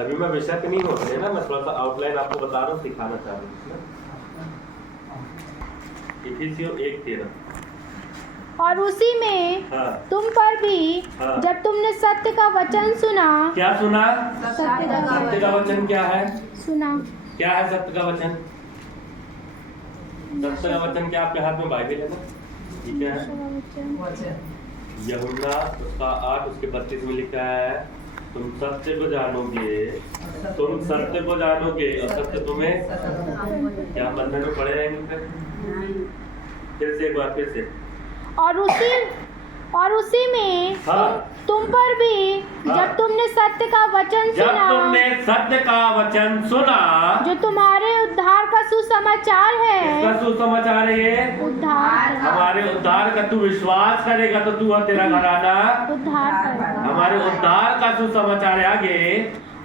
अभी मैं विषय पे नहीं होते ना, मैं थोड़ा सा आउटलाइन आपको बता रहा हूँ, सिखाना चाह रहा हूँ। इफिसियों 1:13। और उसी में हाँ। तुम पर भी हाँ। जब तुमने सत्य का वचन सुना। क्या सुना? सत्य का वचन क्या है? सुना। क्या है सत्य का वचन? सत्य का वचन क्या? आपके हाथ में बाइबल है ना? ठीक है। यूहन्ना उसका 8 उसके 32 में लिखा है, तुम सत्य को जानोगे, तुम सत्य को जानोगे और सत्य तुम्हें क्या बंधन में पड़े रहेंगे? फिर से एक बार फिर से। और उसी में हाँ। तुम पर भी हाँ। जब तुमने सत्य का वचन जब सुना, तुमने सत्य का वचन सुना, जो तुम्हारे उद्धार का सुसमाचार है। इसका सुसमाचार है ये उद्धार। हमारे उद्धार का तू विश्वास करेगा तो तू और तेरा घराना उद्धार करेगा। हमारे उद्धार का सुसमाचार है। आगे,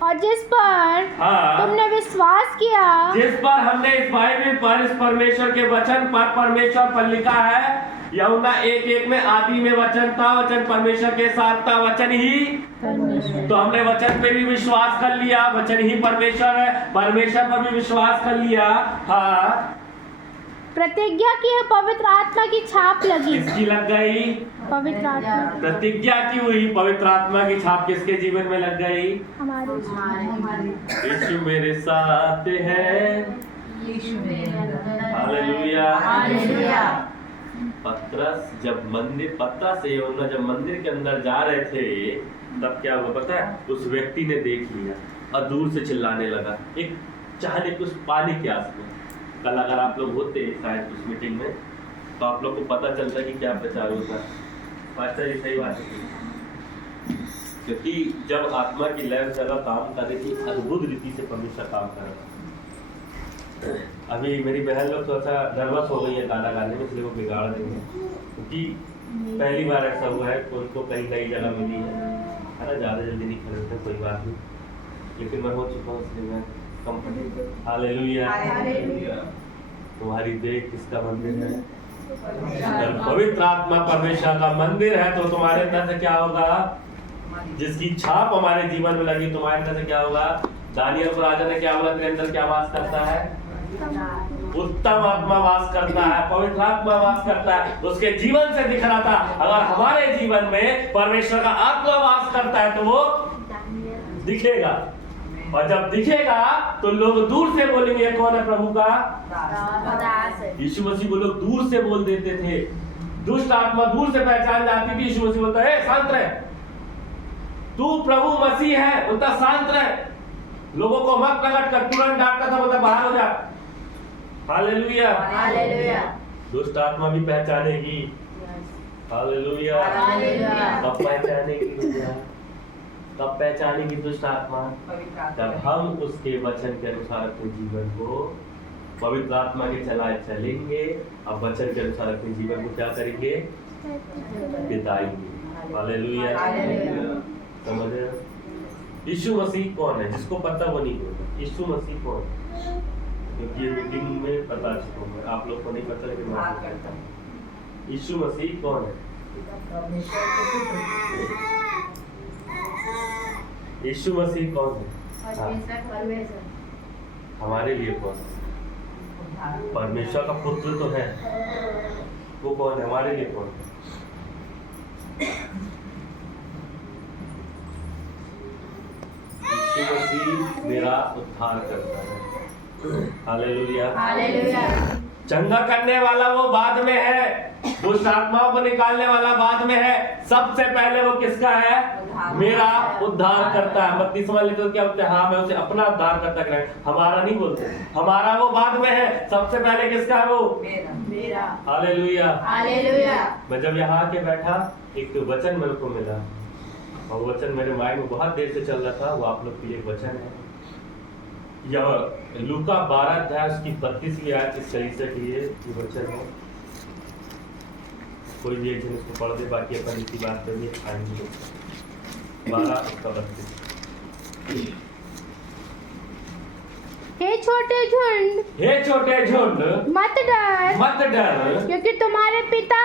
और जिस पर हाँ, तुमने विश्वास किया, जिस पर हमने इस बाइबल पर, इस परमेश्वर के वचन पर, परमेश्वर पर लिखा है। यूहन्ना 1:1 में आदि में वचन था, वचन परमेश्वर के साथ था, वचन ही तो हमने वचन पे भी विश्वास कर लिया, वचन ही परमेश्वर है, परमेश्वर पर भी विश्वास कर लिया। हाँ, प्रतिज्ञा की है, पवित्र आत्मा की छाप लगी। किसकी लग गई? पवित्र आत्मा। प्रतिज्ञा की हुई पवित्र आत्मा की छाप किसके जीवन में लग गई? हमारे। यीशु मेरे साथ है। हालेलुया। पतरस से यूहन्ना जब मंदिर के अंदर जा रहे थे, तब क्या हुआ पता है? उस व्यक्ति ने देख लिया और दूर से चिल्लाने लगा, एक चाहने कुछ पानी के आस में। कल अगर आप लोग होते शायद उस मीटिंग में, तो आप लोग को पता चलता कि क्या प्रचार होता है। पास्टर जी सही बात है, क्योंकि जब आत्मा की लय जगह काम कर रही थी, अद्भुत रीति से परमेश्वर काम कर रहा था। अभी मेरी बहन लोग थोड़ा सा नर्वस हो गई है गाना गाने में, इसलिए वो बिगाड़ देंगे, क्योंकि पहली बार ऐसा हुआ है कि उनको कहीं नई जगह मिली है ना, ज़्यादा जल्दी नहीं खरीदते, कोई बात नहीं, लेकिन मैं हो चुका हूँ इसलिए मैं कंफर्टेबल। हालेलुया। तुम्हारी देह किसका मंदिर है? अगर पवित्र आत्मा परमेश्वर का मंदिर है तो तुम्हारे अंदर से क्या होगा? जिसकी छाप हमारे जीवन में लगी, तुम्हारे अंदर से क्या होगा? दानियल को राजा ने क्या बोला? तेरे अंदर क्या वास करता है? उत्तम आत्मा वास करता है, पवित्र आत्मा वास करता है। उसके जीवन से दिख रहा था, अगर हमारे जीवन में परमेश्वर का आत्मा वास करता है तो वो दिखेगा, और जब दिखेगा तो लोग दूर से बोलेंगे कौन है प्रभु का? यीशु मसीह को लोग दूर से बोल देते थे, दुष्ट आत्मा दूर से पहचान जाती थी। यीशु मसीह बोलता है शांत रहे, तू प्रभु मसीह है, बोलता शांत रहे, लोगों को मत प्रकट कर, तुरंत डांटता था, बोलता बाहर हो जा। हालेलुया। दुष्ट आत्मा भी पहचानेगी। हालेलुया। कब पहचानेगी? कब पहचानेगी दुष्ट आत्मा? जब हम उसके वचन के अनुसार अपने जीवन को पवित्र आत्मा के चलेंगे, और वचन के अनुसार अपने जीवन को क्या करेंगे? बिताएंगे। हालेलुया। समझ रहे हो? यीशु मसीह कौन है? जिसको पता वो नहीं होगा यीशु मसीह कौन है, क्योंकि ये मीटिंग में पता चुका है, आप लोग को नहीं पता, लेकिन मैं आपको कहता हूं यीशु मसीह कौन है। यीशु मसीह कौन है? हमारे लिए कौन है? परमेश्वर का पुत्र तो है, वो कौन है? हमारे लिए कौन है? यीशु मसीह मेरा उद्धार करता है। हालेलुया। चंगा करने वाला वो बाद में है, दुष्ट आत्माओं को निकालने वाला बाद में है, सबसे पहले वो किसका है? मेरा उद्धार करता है। मत्ती समझ लेते हो क्या बोलते हैं? हाँ, मैं उसे अपना उद्धार करता है, हमारा नहीं बोलते, हमारा वो बाद में है, सबसे पहले किसका है? वो मेरा। हालेलुया। मैं जब यहाँ आके बैठा, एक वचन मेरे को मिला, और वचन मेरे माइंड में बहुत देर से चल रहा था, वो आप लोग के लिए वचन है, या लूका 12 अध्याय उसकी 32वीं आयत इस शरीर के लिए ये वचन है। कोई भी एक जन इसको पढ़ दे, बाकी अपन इसी बात पर भी आएंगे। 12 उसका 32। हे छोटे झुंड, मत डर, क्योंकि तुम्हारे पिता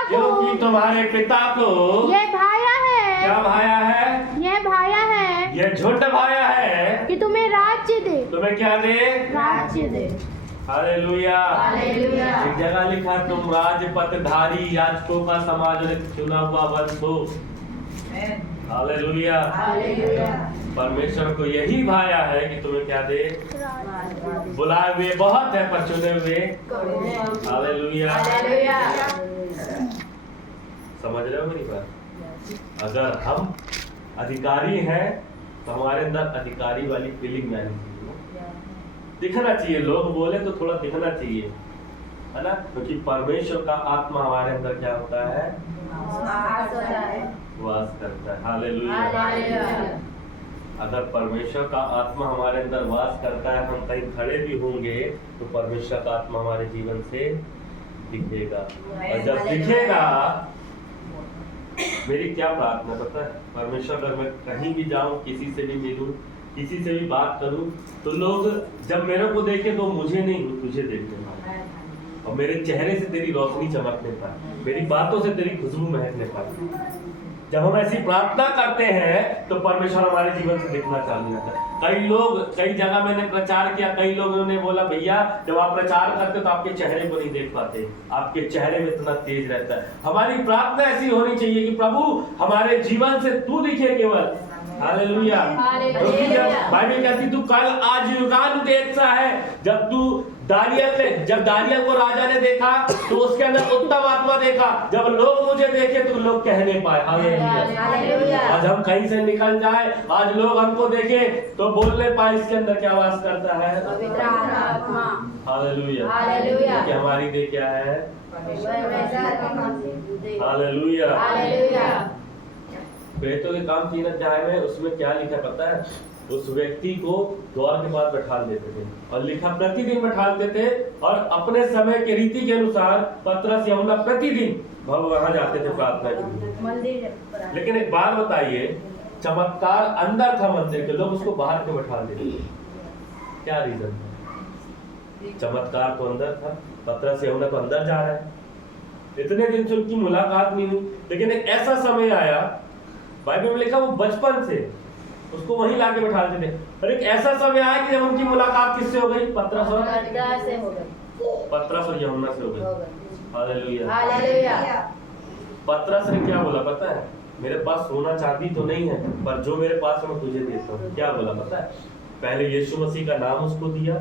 को यह भाया है, यह भाया है यह झुंड भाया है कि तुम्हें राज्य दे, तुम्हें क्या दे? राज्य दे। हालेलुया। हालेलुया। एक जगह लिखा तुम राजपथधारी याजकों का समाज और एक चुना हुआ वंश हो। हालेलुया। हालेलुया। परमेश्वर को यही भाया है कि तुम्हें क्या दे? बुलाए हुए बहुत है पर चुने हुए। हालेलुया। हालेलुया। समझ रहे हो मेरी बात? अगर हम अधिकारी हैं तो हमारे अंदर अधिकारी वाली फीलिंग आनी चाहिए, दिखना चाहिए। लोग बोले तो थोड़ा दिखना चाहिए, है ना? क्योंकि परमेश्वर का आत्मा हमारे अंदर क्या होता है? वास करता है। हालेलुया। अगर परमेश्वर का आत्मा हमारे अंदर वास करता है, हम कहीं खड़े भी होंगे तो परमेश्वर का आत्मा हमारे जीवन से दिखेगा। और जब दिखेगा, मेरी क्या प्रार्थना पता है? परमेश्वर अगर मैं कहीं भी जाऊं, किसी से भी मिलूं, किसी से भी बात करूं, तो लोग जब मेरे को देखे तो मुझे नहीं, तुझे देखने पाए, और मेरे चेहरे से तेरी रोशनी चमकने पाए, मेरी बातों से तेरी खुशबू महकने पाए। जब हम ऐसी प्रार्थना करते हैं तो परमेश्वर हमारे जीवन से दिखना चालू होता है। कई जगह मैंने प्रचार किया, कई लोगों ने बोला भैया जब आप प्रचार करते तो आपके चेहरे को नहीं देख पाते, आपके चेहरे में इतना तेज रहता है। हमारी प्रार्थना ऐसी होनी चाहिए कि प्रभु हमारे जीवन से तू दिखे केवल। हालेलुया। बाइबल कहती तू कल आज युगांत देखता है। जब दानियल को राजा ने देखा तो उसके अंदर उत्तम आत्मा देखा। जब लोग मुझे देखे तो लोग कहने पाए। हालेलुया। आज हम कहीं से निकल जाए, आज लोग हमको देखे तो बोलने पाए इसके अंदर क्या वास करता है? पवित्र आत्मा। हालेलुया। हालेलुया। कि हमारी देह क्या है? हालेलुया। हालेलुया। प्रेतों के काम 3 अध्याय में उसमें क्या लिखा पता है? उस व्यक्ति को द्वार के पास बैठा देते थे और लिखा प्रतिदिन बैठाते थे, और अपने समय के रीति के अनुसार पतरस यूहन्ना प्रतिदिन वहां जाते थे प्रार्थना के लिए। लेकिन एक बात बताइए, चमत्कार अंदर था मंदिर के, लोग उसको बाहर क्यों बैठा देते? क्या रीजन था? चमत्कार तो अंदर था, पतरस यूहन्ना तो अंदर जा रहा है, इतने दिन से उनकी मुलाकात नहीं हुई। लेकिन एक ऐसा समय आया, बाइबल में लिखा वो बचपन से उसको वहीं लाके बैठाते थे, और एक ऐसा समय आया कि जब उनकी मुलाकात किससे हो गई? पतरस और यूहन्ना से हो गई। हालेलुया। पतरस ने क्या बोला पता है? मेरे पास सोना चांदी तो नहीं है, पर जो मेरे पास है मैं तुझे देता हूँ। क्या बोला पता है? पहले यीशु मसीह का नाम उसको दिया।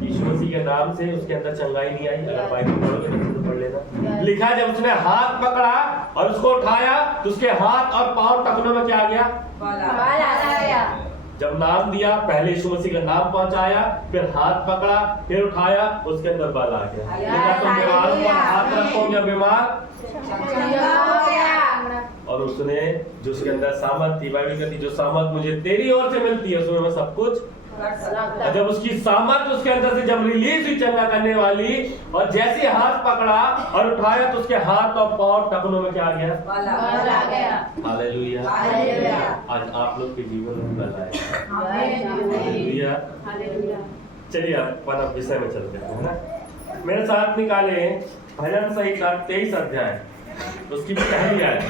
यीशु मसीह के नाम से उसके अंदर चंगाई नहीं आई। अगर बाइबल पढ़ोगे तो पढ़ लेना। लिखा है जब उसने हाथ पकड़ा और उसको उठाया तो उसके हाथ और पांव टखनों में क्या आ गया? बाल आ गया। जब नाम दिया, पहले यीशु मसीह का नाम पहुंचाया, फिर हाथ पकड़ा, फिर उठाया, उसके अंदर बाल आ गया। लिखा तुम बीमारों पर हाथ रखोगे बीमार हो गया। और उसने जो उसके अंदर सामर्थ थी, बाइबल कहती जो सामर्थ मुझे तेरी ओर से मिलती है उसमें मैं सब कुछ। और जब उसकी सामर्थ उसके अंदर से जब रिलीज हुई चंगा करने वाली, और जैसे हाथ पकड़ा और उठाया तो उसके हाथ और पांव टखनों में क्या आ गया? बाल आ गया। हालेलुया। आज आप लोग के जीवन में बल आएगा। हालेलुया। चलिए अपन अब विषय में चलते हैं, है ना? मेरे साथ निकाले भजन संहिता 23 अध्याय, उसकी पहली आयत।